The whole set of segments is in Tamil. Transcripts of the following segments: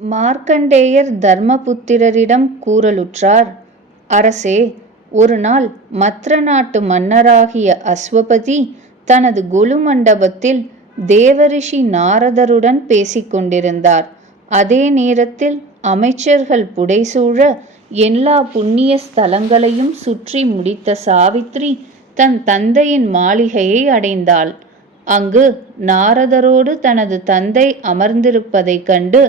மார்க்கண்டேயர் தர்மபுத்திரரிடம் கூறலுற்றார். அரசே, ஒரு நாள் மத்ர நாட்டு மன்னராகிய அஸ்வபதி தனது கொலு மண்டபத்தில் தேவரிஷி நாரதருடன் பேசிக் கொண்டிருந்தார். அதே நேரத்தில் அமைச்சர்கள் புடைசூழ எல்லா புண்ணிய ஸ்தலங்களையும் சுற்றி முடித்த சாவித்ரி தன் தந்தையின் மாளிகையை அடைந்தாள். அங்கு நாரதரோடு தனது தந்தை அமர்ந்திருப்பதைக் கண்டு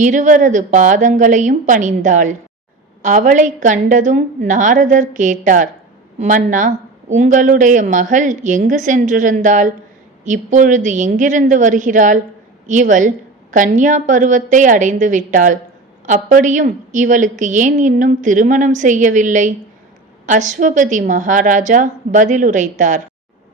இருவரது பாதங்களையும் பணிந்தாள். அவளைக் கண்டதும் நாரதர் கேட்டார், மன்னா, உங்களுடைய மகள் எங்கு சென்றிருந்தாள்? இப்பொழுது எங்கிருந்து வருகிறாள்? இவள் கன்யா பருவத்தை அடைந்து விட்டாள். அப்படியும் இவளுக்கு ஏன் இன்னும் திருமணம் செய்யவில்லை? அஸ்வபதி மகாராஜா பதிலுரைத்தார்.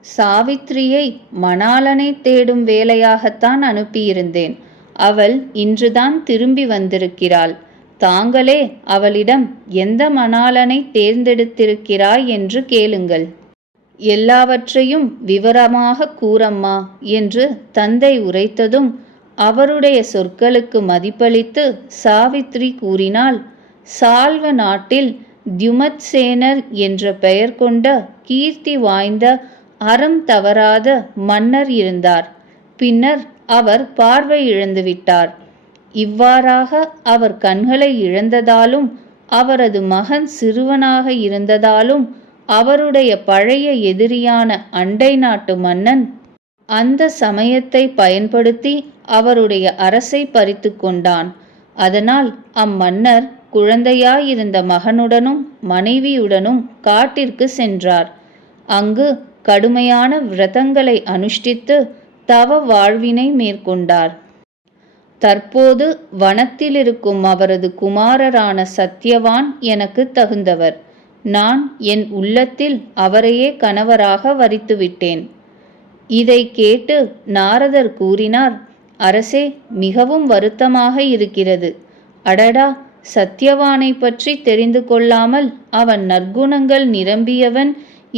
சாவித்ரியை மணாளனை தேடும் வேலையாகத்தான் அனுப்பியிருந்தேன். அவள் இன்றுதான் திரும்பி வந்திருக்கிறாள். தாங்களே அவளிடம் எந்த மணாளனை தேர்ந்தெடுத்திருக்கிறாய் என்று கேளுங்கள். எல்லாவற்றையும் விவரமாக கூறம்மா என்று தந்தை உரைத்ததும் அவருடைய சொற்களுக்கு மதிப்பளித்து சாவித்ரி கூறினாள், சால்வ நாட்டில் தியுமத்சேனர் என்ற பெயர் கொண்ட கீர்த்தி வாய்ந்த அறம் தவறாத மன்னர் இருந்தார். பின்னர் அவர் பார்வை இழந்துவிட்டார். இவ்வாறாக அவர் கண்களை இழந்ததாலும் அவரது மகன் சிறுவனாக இருந்ததாலும் அவருடைய பழைய எதிரியான அண்டை நாட்டு மன்னன் அந்த சமயத்தை பயன்படுத்தி அவருடைய அரசை பறித்து கொண்டான். அதனால் அம்மன்னர் குழந்தையாயிருந்த மகனுடனும் மனைவியுடனும் காட்டிற்கு சென்றார். அங்கு கடுமையான விரதங்களை அனுஷ்டித்து தவ வாழ்வினை மேற்கொண்டார். தற்போது வனத்திலிருக்கும் அவரது குமாரரான சத்யவான் எனக்கு தகுந்தவர். நான் என் உள்ளத்தில் அவரையே கணவராக வரித்துவிட்டேன். இதை கேட்டு நாரதர் கூறினார், அரசே, மிகவும் வருத்தமாக இருக்கிறது. அடடா, சத்யவானை பற்றி தெரிந்து கொள்ளாமல் அவன் நற்குணங்கள் நிரம்பியவன்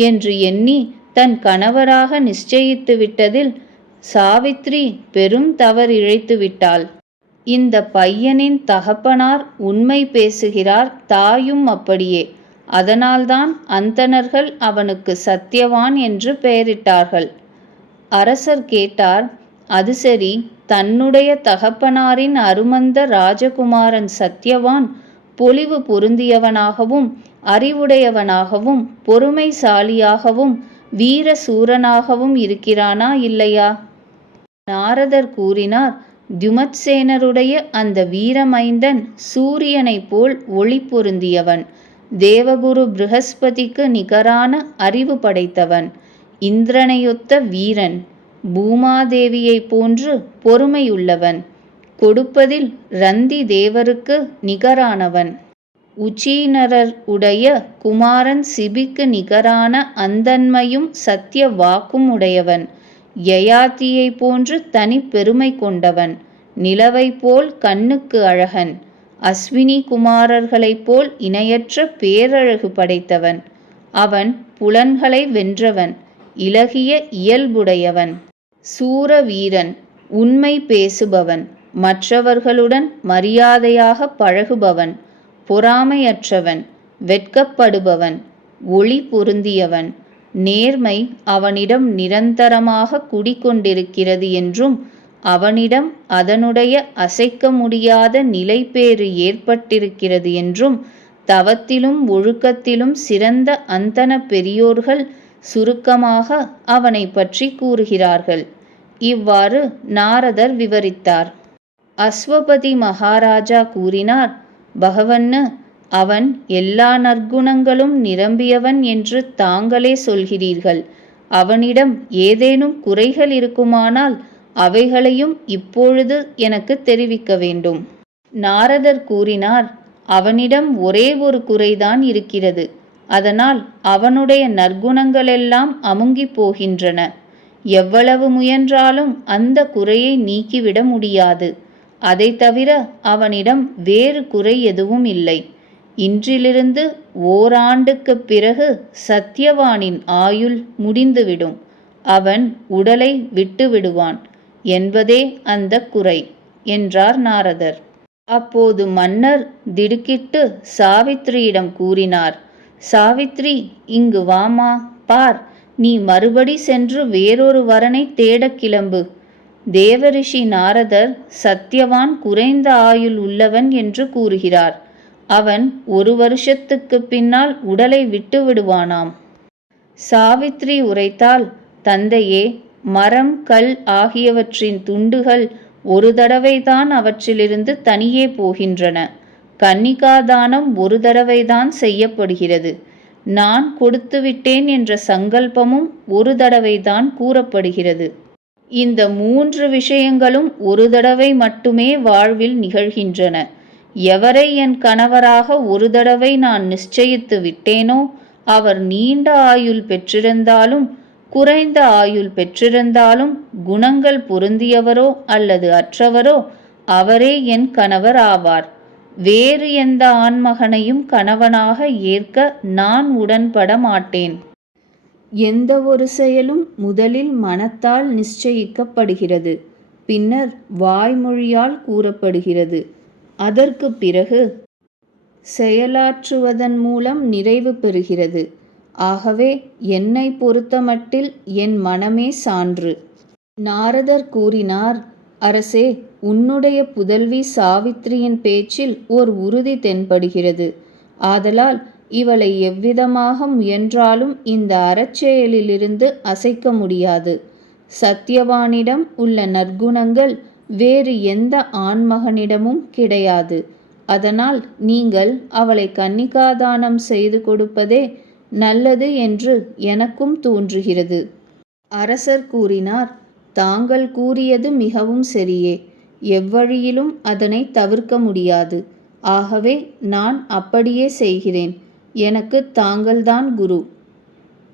என்று எண்ணி தன் கணவராக நிச்சயித்து விட்டதில் சாவித்ரி பெரும் தவறிழைத்து விட்டாள். இந்த பையனின் தகப்பனார் உண்மை பேசுகிறார், தாயும் அப்படியே. அதனால்தான் அந்தணர்கள் அவனுக்கு சத்யவான் என்று பெயரிட்டார்கள். அரசர் கேட்டார், அது சரி, தன்னுடைய தகப்பனாரின் அருமந்த ராஜகுமாரன் சத்யவான் பொலிவு பொருந்தியவனாகவும் அறிவுடையவனாகவும் பொறுமைசாலியாகவும் வீர சூரனாகவும் இருக்கிறானா இல்லையா? நாரதர் கூறினார், தியுமத்சேனருடைய அந்த வீரமைந்தன் சூரியனைப் போல் ஒளி பொருந்தியவன். தேவகுரு ப்ரஹஸ்பதிக்கு நிகரான அறிவு படைத்தவன். இந்திரனையொத்த வீரன். பூமாதேவியைப் போன்று பொறுமையுள்ளவன். கொடுப்பதில் ரந்தி தேவருக்கு நிகரானவன். உச்சீனரர் உடைய குமாரன் சிபிக்கு நிகரான அந்தன்மையும் சத்திய வாக்கும் உடையவன். யயாதியை போன்று தனி பெருமை கொண்டவன். நிலவை போல் கண்ணுக்கு அழகன். அஸ்வினி குமாரர்களைப் போல் இணையற்ற பேரழகு படைத்தவன். அவன் புலன்களை வென்றவன். இலகிய இயல்புடையவன். சூரவீரன். உண்மை பேசுபவன். மற்றவர்களுடன் மரியாதையாக பழகுபவன். பொறாமையற்றவன். வெட்கப்படுபவன். ஒளி பொருந்தியவன். நேர்மை அவனிடம் நிரந்தரமாக குடிக்கொண்டிருக்கிறது என்றும் அவனிடம் அதனுடைய அசைக்க முடியாத நிலைபேறு ஏற்பட்டிருக்கிறது என்றும் தவத்திலும் ஒழுக்கத்திலும் சிறந்த அந்தண பெரியோர்கள் சுருக்கமாக அவனை பற்றி கூறுகிறார்கள். இவ்வாறு நாரதர் விவரித்தார். அஸ்வபதி மகாராஜா கூறினார், பகவன்னு, அவன் எல்லா நற்குணங்களும் நிரம்பியவன் என்று தாங்களே சொல்கிறீர்கள். அவனிடம் ஏதேனும் குறைகள் இருக்குமானால் அவைகளையும் இப்பொழுது எனக்கு தெரிவிக்க வேண்டும். நாரதர் கூறினார், அவனிடம் ஒரே ஒரு குறைதான் இருக்கிறது. அதனால் அவனுடைய நற்குணங்களெல்லாம் அமுங்கி போகின்றன. எவ்வளவு முயன்றாலும் அந்த குறையை நீக்கிவிட முடியாது. அதை தவிர அவனிடம் வேறு குறை எதுவும் இல்லை. இன்றிலிருந்து ஓராண்டுக்குப் பிறகு சத்யவானின் ஆயுள் முடிந்துவிடும். அவன் உடலை விட்டு விடுவான் என்பதே அந்த குறை என்றார் நாரதர். அப்போது மன்னர் திடுக்கிட்டு சாவித்திரியிடம் கூறினார், சாவித்ரி, இங்கு வாமா, பார், நீ மறுபடி சென்று வேறொரு வரனை தேடக் கிளம்பு. தேவரிஷி நாரதர் சத்தியவான், குறைந்த ஆயுள் உள்ளவன் என்று கூறுகிறார். அவன் 1 வருஷத்துக்குப் பின்னால் உடலை விட்டு விடுவானாம். சாவித்ரி உரைத்தாள், தந்தையே, மரம், கல் ஆகியவற்றின் துண்டுகள் ஒரு தடவைதான் அவற்றிலிருந்து தனியே போகின்றன. கன்னிகாதானம் ஒரு தடவைதான் செய்யப்படுகிறது. நான் கொடுத்துவிட்டேன் என்ற சங்கல்பமும் ஒரு தடவைதான் கூறப்படுகிறது. இந்த 3 விஷயங்களும் ஒரு தடவை மட்டுமே வாழ்வில் நிகழ்கின்றன. எவரை என் கணவராக ஒரு தடவை நான் நிச்சயித்து விட்டேனோ அவர் நீண்ட ஆயுள் பெற்றிருந்தாலும் குறைந்த ஆயுள் பெற்றிருந்தாலும் குணங்கள் பொருந்தியவரோ அல்லது அற்றவரோ அவரே என் கணவர் ஆவார். வேறு எந்த ஆண்மகனையும் கணவனாக ஏற்க நான் உடன்பட மாட்டேன். எந்த ஒரு செயலும் முதலில் மனத்தால் நிச்சயிக்கப்படுகிறது, பின்னர் வாய்மொழியால் கூறப்படுகிறது. அதற்கு பிறகு செயலாற்றுவதன் மூலம் நிறைவு பெறுகிறது. ஆகவே என்னை பொறுத்தமட்டில் என் மனமே சான்று. நாரதர் கூறினார், அரசே, உன்னுடைய புதல்வி சாவித்திரியின் பேச்சில் ஓர் உறுதி தென்படுகிறது. ஆதலால் இவளை எவ்விதமாக முயன்றாலும் இந்த அறச்செயலிலிருந்து அசைக்க முடியாது. சத்தியவானிடம் உள்ள நற்குணங்கள் வேறு எந்த ஆண்மகனிடமும் கிடையாது. அதனால் நீங்கள் அவளை கன்னிகாதானம் செய்து கொடுப்பதே நல்லது என்று எனக்கும் தோன்றுகிறது. அரசர் கூறினார், தாங்கள் கூறியது மிகவும் சரியே. எவ்வழியிலும் அதனை தவிர்க்க முடியாது. ஆகவே நான் அப்படியே செய்கிறேன். எனக்கு தாங்கள்தான் குரு.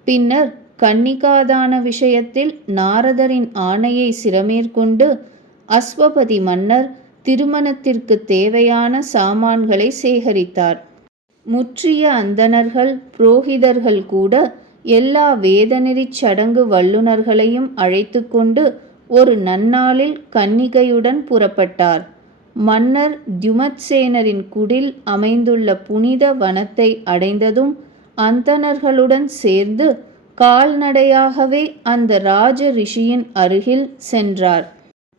பின்னர் கன்னிகாதான விஷயத்தில் நாரதரின் ஆணையை சிரமேற்கொண்டு அஸ்வபதி மன்னர் திருமணத்திற்கு தேவையான சாமான்களை சேகரித்தார். முற்றிய அந்தணர்கள், புரோகிதர்கள் கூட எல்லா வேதநெறிச் சடங்கு வல்லுநர்களையும் அழைத்து கொண்டு ஒரு நன்னாளில் கன்னிகையுடன் புறப்பட்டார். மன்னர் தியுமத்சேனரின் குடில் அமைந்துள்ள புனித வனத்தை அடைந்ததும் அந்தணர்களுடன் சேர்ந்து கால்நடையாகவே அந்த ராஜ ரிஷியின் அருகில் சென்றார்.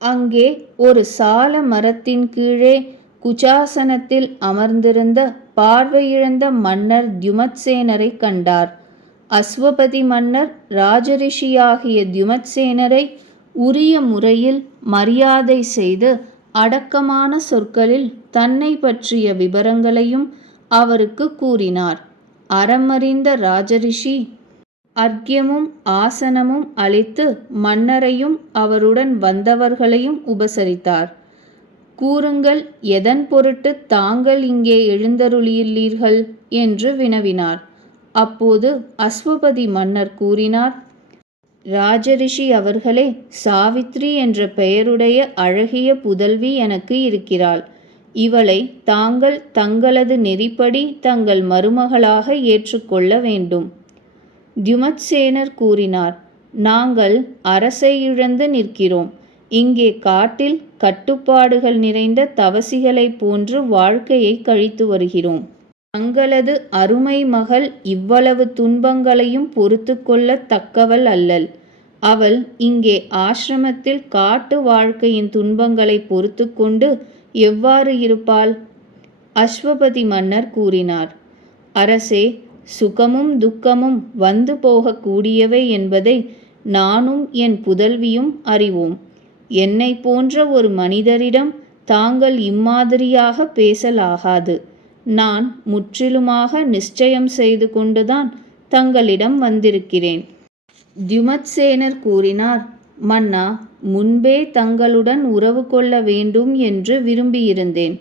அங்கே ஒரு சால மரத்தின் கீழே குஜாசனத்தில் அமர்ந்திருந்த பார்வையிழந்த மன்னர் தியுமத்சேனரை கண்டார். அஸ்வபதி மன்னர் ராஜரிஷியாகிய தியுமத்சேனரை உரிய முறையில் மரியாதை செய்து அடக்கமான சொற்களில் தன்னை பற்றிய விபரங்களையும் அவருக்கு கூறினார். அறமறிந்த ராஜரிஷி அர்க்யமும் ஆசனமும் அளித்து மன்னரையும் அவருடன் வந்தவர்களையும் உபசரித்தார். கூறுங்கள், எதன் பொருட்டு தாங்கள் இங்கே எழுந்தருளியுள்ளீர்கள் என்று வினவினார். அப்போது அஸ்வபதி மன்னர் கூறினார், ராஜரிஷி அவர்களே, சாவித்ரி என்ற பெயருடைய அழகிய புதல்வி எனக்கு இருக்கிறாள். இவளை தாங்கள் தங்களது நெறிப்படி தங்கள் மருமகளாக ஏற்றுக்கொள்ள வேண்டும். தியுமத்சேனர் கூறினார், நாங்கள் அரசை இழந்து நிற்கிறோம். இங்கே காட்டில் கட்டுப்பாடுகள் நிறைந்த தவசிகளைப் போன்று வாழ்க்கையை கழித்து வருகிறோம். தங்களது அருமை மகள் இவ்வளவு துன்பங்களையும் பொறுத்து கொள்ள தக்கவள் அல்லள். அவள் இங்கே ஆசிரமத்தில் காட்டு வாழ்க்கையின் துன்பங்களை பொறுத்து கொண்டு எவ்வாறு இருப்பாள்? அஸ்வபதி மன்னர் கூறினார், அரசே, சுகமும் துக்கமும் வந்து போகக்கூடியவை என்பதை நானும் என் புதல்வியும் அறிவோம். என்னை போன்ற ஒரு மனிதரிடம் தாங்கள் இம்மாதிரியாக பேசலாகாது. நான் முற்றிலுமாக நிச்சயம் செய்து கொண்டுதான் தங்களிடம் வந்திருக்கிறேன். தியுமத்சேனர் கூறினார், மன்னா, முன்பே தங்களுடன் உறவு கொள்ள வேண்டும் என்று விரும்பியிருந்தேன்.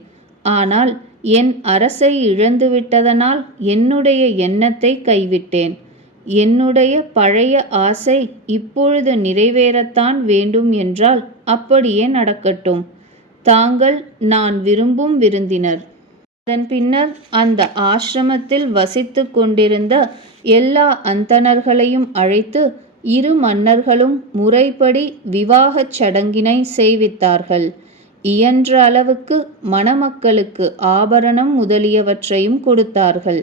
ஆனால் என் அரசை இழந்துவிட்டதனால் என்னுடைய எண்ணத்தை கைவிட்டேன். என்னுடைய பழைய ஆசை இப்பொழுது நிறைவேறத்தான் வேண்டும் என்றால் அப்படியே நடக்கட்டும். தாங்கள் நான் விரும்பும் விருந்தினர். அதன் பின்னர் அந்த ஆசிரமத்தில் வசித்து கொண்டிருந்த எல்லா அந்தணர்களையும் அழைத்து இரு மன்னர்களும் முறைப்படி விவாகச் சடங்கினை செய்வித்தார்கள். இயன்ற அளவுக்கு மணமக்களுக்கு ஆபரணம் முதலியவற்றையும் கொடுத்தார்கள்.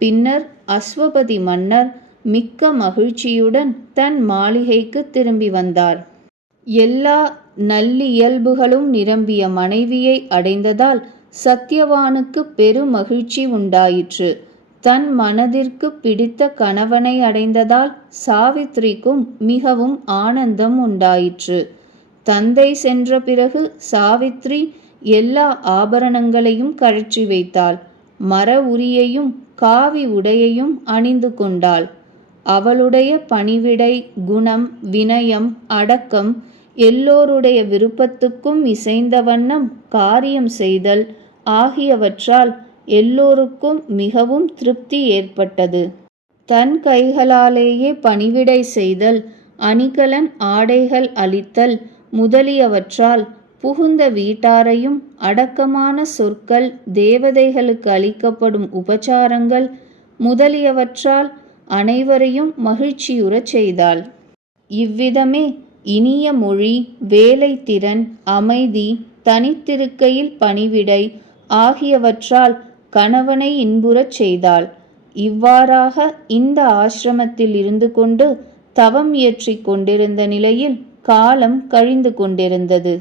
பின்னர் அஸ்வபதி மன்னர் மிக்க மகிழ்ச்சியுடன் தன் மாளிகைக்கு திரும்பி வந்தார். எல்லா நல்லியல்புகளும் நிரம்பிய மனைவியை அடைந்ததால் சத்யவானுக்கு பெருமகிழ்ச்சி உண்டாயிற்று. தன் மனதிற்கு பிடித்த கணவனை அடைந்ததால் சாவித்திரிக்கும் மிகவும் ஆனந்தம் உண்டாயிற்று. தந்தை சென்ற பிறகு சாவித்ரி எல்லா ஆபரணங்களையும் கழற்றி வைத்தாள். மர உரியையும் காவி உடையையும் அணிந்து கொண்டாள். அவளுடைய பணிவிடை, குணம், வினயம், அடக்கம், எல்லோருடைய விருப்பத்துக்கும் இசைந்த வண்ணம் காரியம் செய்தல் ஆகியவற்றால் எல்லோருக்கும் மிகவும் திருப்தி ஏற்பட்டது. தன் கைகளாலேயே பணிவிடை செய்தல், அணிகலன் ஆடைகள் அளித்தல் முதலியவற்றால் புகுந்த வீட்டாரையும் அடக்கமான சொற்கள், தேவதைகளுக்கு அளிக்கப்படும் உபசாரங்கள் முதலியவற்றால் அனைவரையும் மகிழ்ச்சியுறச் செய்தாள். இவ்விதமே இனிய மொழி, வேலைத்திறன், அமைதி, தனித்திருக்கையில் பணிவிடை ஆகியவற்றால் கணவனை இன்புறச் செய்தாள். இவ்வாறாக இந்த ஆசிரமத்தில் இருந்து கொண்டு தவம் இயற்றிக் கொண்டிருந்த நிலையில் காலம் கழிந்து கொண்டிருந்தது.